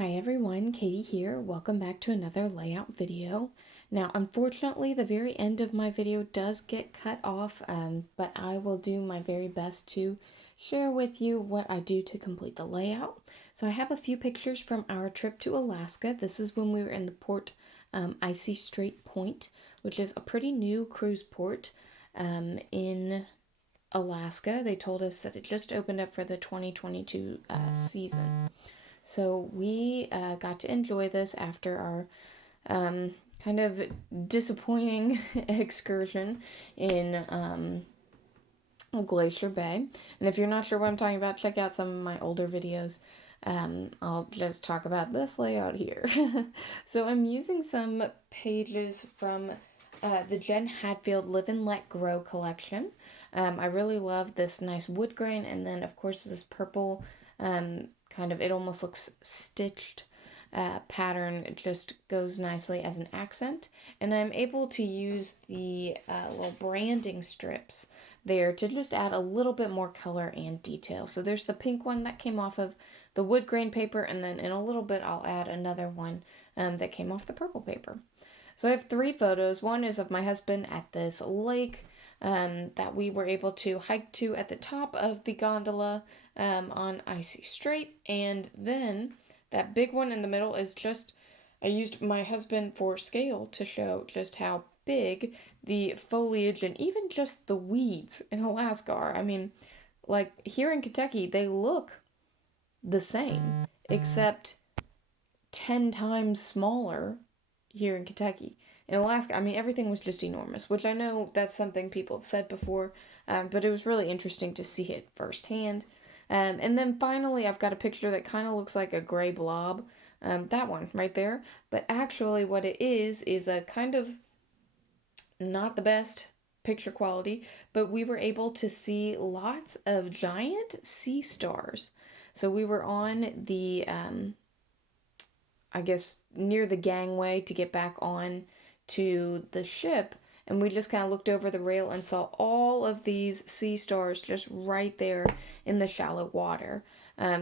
Hi everyone, Katie here. Welcome back to another layout video. Now, unfortunately, the very end of my video does get cut off, but I will do my very best to share with you what I do to complete the layout. So I have a few pictures from our trip to Alaska. This is when we were in the port Icy Strait Point, which is a pretty new cruise port in Alaska. They told us that it just opened up for the 2022 season. So we got to enjoy this after our kind of disappointing excursion in Glacier Bay. And if you're not sure what I'm talking about, check out some of my older videos. I'll just talk about this layout here. So I'm using some pages from the Jen Hadfield Live and Let Grow collection. I really love this nice wood grain, and then of course this purple kind of, it almost looks stitched pattern. It just goes nicely as an accent, and I'm able to use the little branding strips there to just add a little bit more color and detail. So there's the pink one that came off of the wood grain paper, and then in a little bit I'll add another one that came off the purple paper. So I have 3 photos. One is of my husband at this lake that we were able to hike to at the top of the gondola on Icy Strait. And then that big one in the middle is just, I used my husband for scale to show just how big the foliage and even just the weeds in Alaska are. I mean, like here in Kentucky, they look the same, except 10 times smaller here in Kentucky. In Alaska, I mean, everything was just enormous, which I know that's something people have said before, but it was really interesting to see it firsthand. And then finally, I've got a picture that kind of looks like a gray blob, that one right there. But actually, what it is a kind of not the best picture quality, but we were able to see lots of giant sea stars. So we were on the I guess near the gangway to get back on to the ship, and we just kind of looked over the rail and saw all of these sea stars just right there in the shallow water.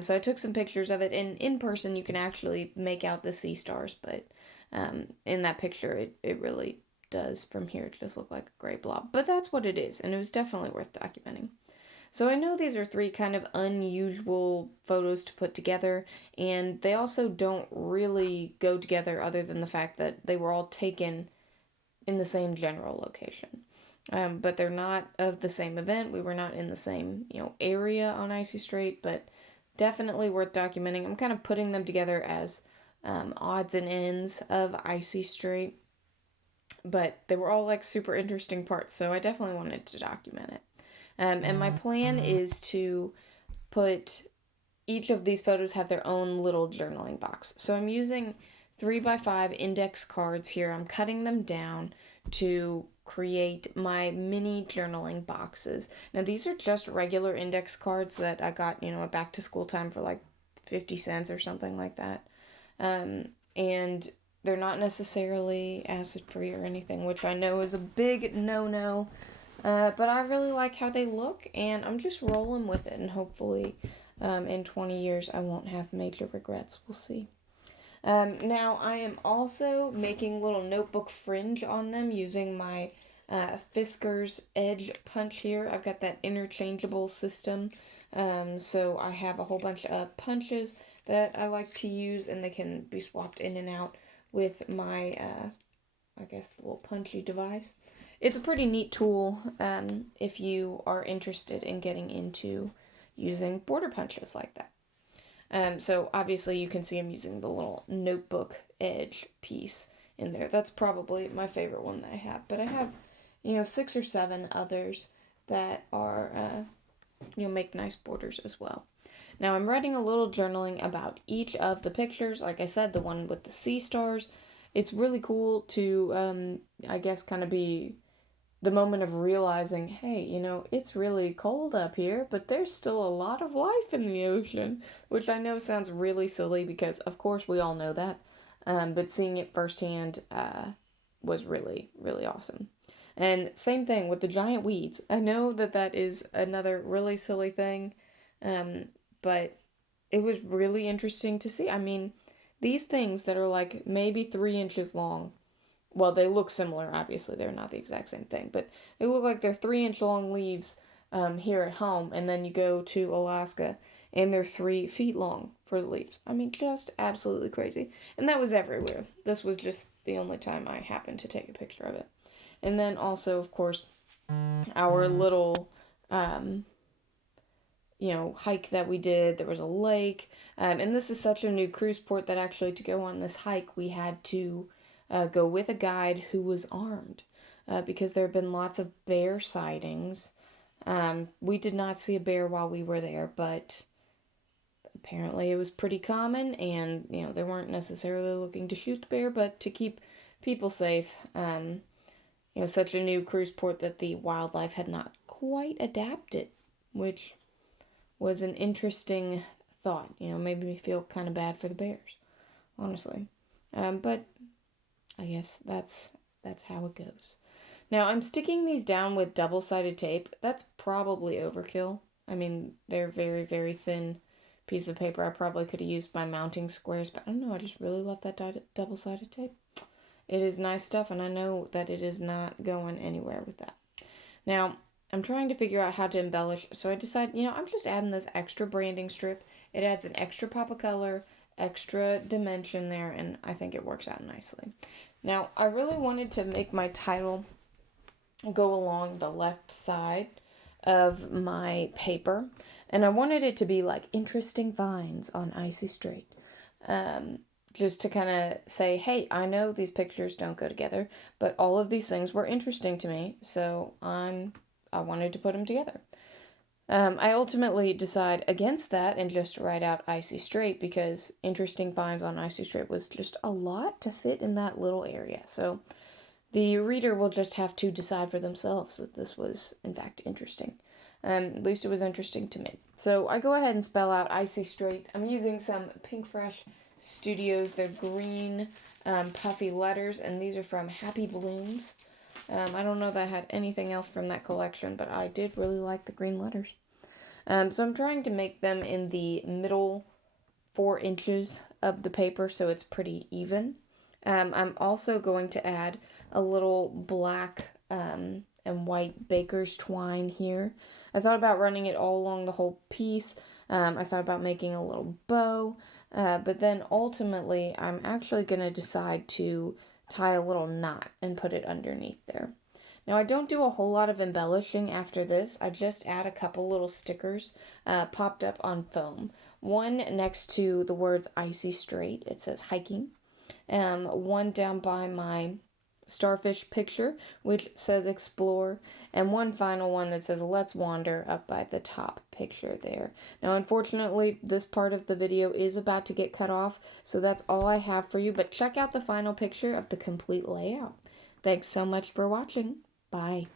So I took some pictures of it, and in person you can actually make out the sea stars, but in that picture it really does from here just look like a gray blob. But that's what it is, and it was definitely worth documenting. So I know these are 3 kind of unusual photos to put together, and they also don't really go together other than the fact that they were all taken in the same general location. But they're not of the same event. We were not in the same, area on Icy Strait, but definitely worth documenting. I'm kind of putting them together as odds and ends of Icy Strait, but they were all like super interesting parts, so I definitely wanted to document it. And my plan is to put each of these photos have their own little journaling box. So I'm using 3x5 index cards here. I'm cutting them down to create my mini journaling boxes. Now these are just regular index cards that I got, at back to school time for like 50 cents or something like that. And they're not necessarily acid free or anything, which I know is a big no-no. But I really like how they look, and I'm just rolling with it, and hopefully in 20 years I won't have major regrets. We'll see. Now I am also making little notebook fringe on them using my Fisker's Edge punch here. I've got that interchangeable system, so I have a whole bunch of punches that I like to use, and they can be swapped in and out with my, I guess, little punchy device. It's a pretty neat tool if you are interested in getting into using border punches like that. So obviously you can see I'm using the little notebook edge piece in there. That's probably my favorite one that I have. But I have, 6 or 7 others that are, make nice borders as well. Now I'm writing a little journaling about each of the pictures. Like I said, the one with the sea stars. It's really cool to, I guess, kind of be the moment of realizing, hey, it's really cold up here, but there's still a lot of life in the ocean, which I know sounds really silly because, of course, we all know that, but seeing it firsthand was really, really awesome. And same thing with the giant weeds. I know that is another really silly thing, but it was really interesting to see. I mean, these things that are like maybe 3 inches long. Well, they look similar, obviously. They're not the exact same thing, but they look like they're 3 inch long leaves here at home. And then you go to Alaska and they're 3 feet long for the leaves. I mean, just absolutely crazy. And that was everywhere. This was just the only time I happened to take a picture of it. And then also, of course, our little hike that we did. There was a lake. And this is such a new cruise port that actually to go on this hike, we had to go with a guide who was armed because there have been lots of bear sightings. We did not see a bear while we were there, but apparently it was pretty common, and they weren't necessarily looking to shoot the bear, but to keep people safe. Such a new cruise port that the wildlife had not quite adapted, which was an interesting thought. Made me feel kind of bad for the bears, honestly. But I guess that's how it goes. Now I'm sticking these down with double-sided tape. That's probably overkill. I mean, they're very, very thin piece of paper. I probably could have used my mounting squares, but I don't know. I just really love that double-sided tape. It is nice stuff, and I know that it is not going anywhere with that. Now, I'm trying to figure out how to embellish, so I decided, I'm just adding this extra branding strip. It adds an extra pop of color, extra dimension there, and I think it works out nicely. Now, I really wanted to make my title go along the left side of my paper, and I wanted it to be like interesting finds on Icy Strait. Just to kind of say, hey, I know these pictures don't go together, but all of these things were interesting to me, so I wanted to put them together. I ultimately decide against that and just write out Icy Strait because interesting finds on Icy Strait was just a lot to fit in that little area. So the reader will just have to decide for themselves that this was, in fact, interesting. At least it was interesting to me. So I go ahead and spell out Icy Strait. I'm using some Pink Fresh Studios. They're green, puffy letters, and these are from Happy Blooms. I don't know that I had anything else from that collection, but I did really like the green letters. So I'm trying to make them in the middle 4 inches of the paper so it's pretty even. I'm also going to add a little black and white baker's twine here. I thought about running it all along the whole piece. I thought about making a little bow, but then ultimately I'm actually going to decide to tie a little knot and put it underneath there. Now I don't do a whole lot of embellishing after this. I just add a couple little stickers popped up on foam. One next to the words Icy Strait, it says hiking. One down by my starfish picture, which says explore, and one final one that says let's wander up by the top picture there. Now, unfortunately, this part of the video is about to get cut off, so that's all I have for you, but check out the final picture of the complete layout. Thanks so much for watching. Bye.